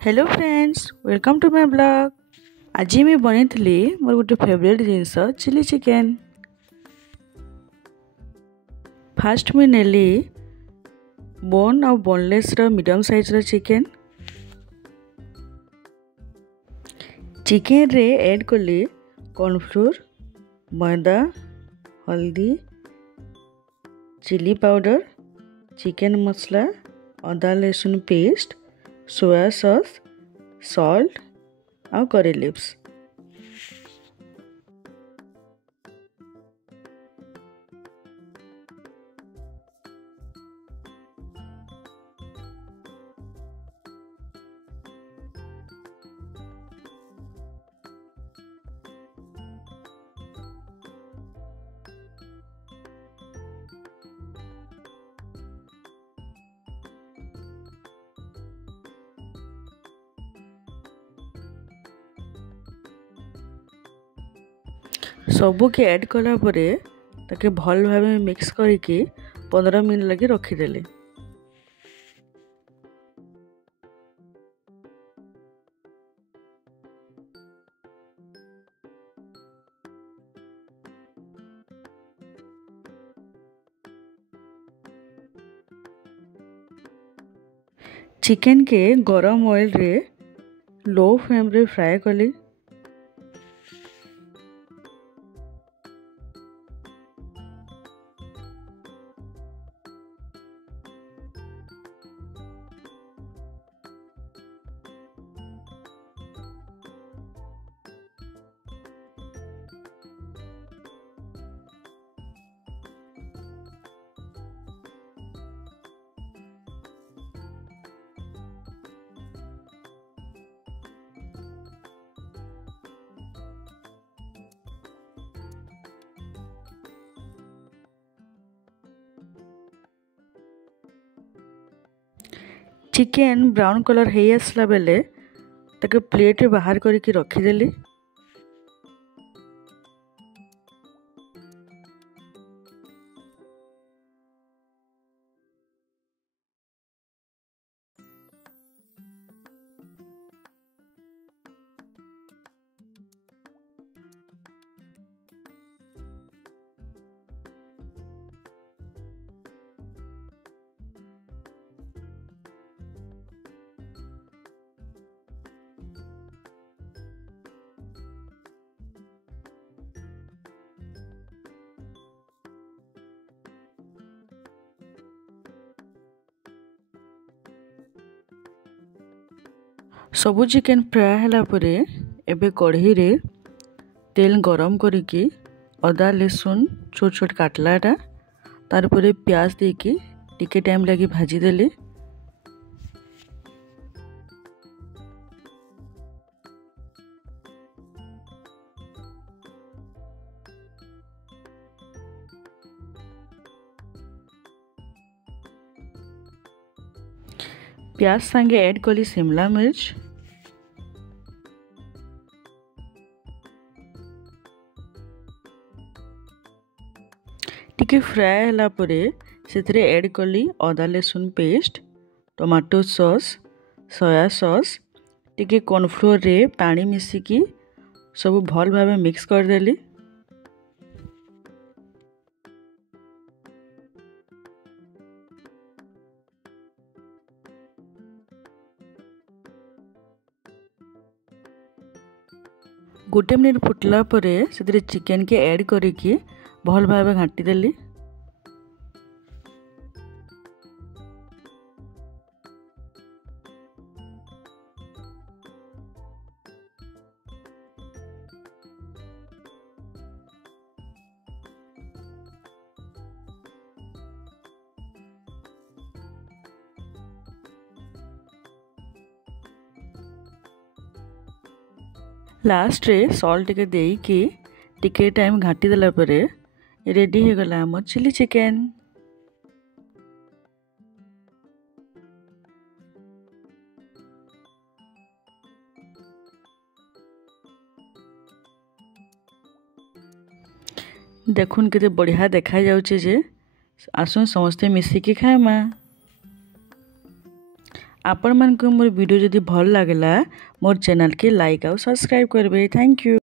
Hello friends welcome to my blog. आज मैं बनी मोर गोटे favourite Chinese chilli chicken. First मुझे नेली बोन और boneless medium size chicken. Chicken रे ऐड कली कॉर्नफ्लोर, मैदा, हल्दी, चिली पाउडर, चिकेन मसला, अदा लहसुन पेस्ट, सोया सॉस, सॉल्ट और करी लिव्स। सबू के ऐड कला परे ताके भल भाव मिक्स करके 15 मिनट लगे रखीदे। चिकेन के गरम ऑयल रे लो फ्लेम रे फ्राई कली। चिकेन ब्राउन कलर हो आसला बेले ताके प्लेट बाहर करके रखीदेली। सबू चिकेन फ्राए हला परे एबे कढ़ी रे तेल गरम करके अदा लहसुन छोट छोट काटलाटा तार परे प्याज देके टिके टाइम लगी भाजी देले। प्याज संगे ऐड कली शिमला मिर्च, टिके फ्राए हला परे सेथरे ऐड कली अदा लहसुन paste, tomato sauce, soya sauce, टिके कॉर्नफ्लोर रे पानी मिसिकी सब भल भाव मिक्स करदेली। गोटे मिनिट फुटला परे से चिकेन के ऐड करके भल भाव घाटी देली। लास्ट रे सॉल्ट टिके देके टिके टाइम घाटी देला परे रेडी हो गला हमर चिली चिकेन। देखुन केते बढ़िया देखा जाउचे जे आसुन समस्ते मिसिकी खाएमा। आपण मानक मोर वीडियो जदि भल लागला मोर चैनल के लाइक और सब्सक्राइब करबे। Thank you.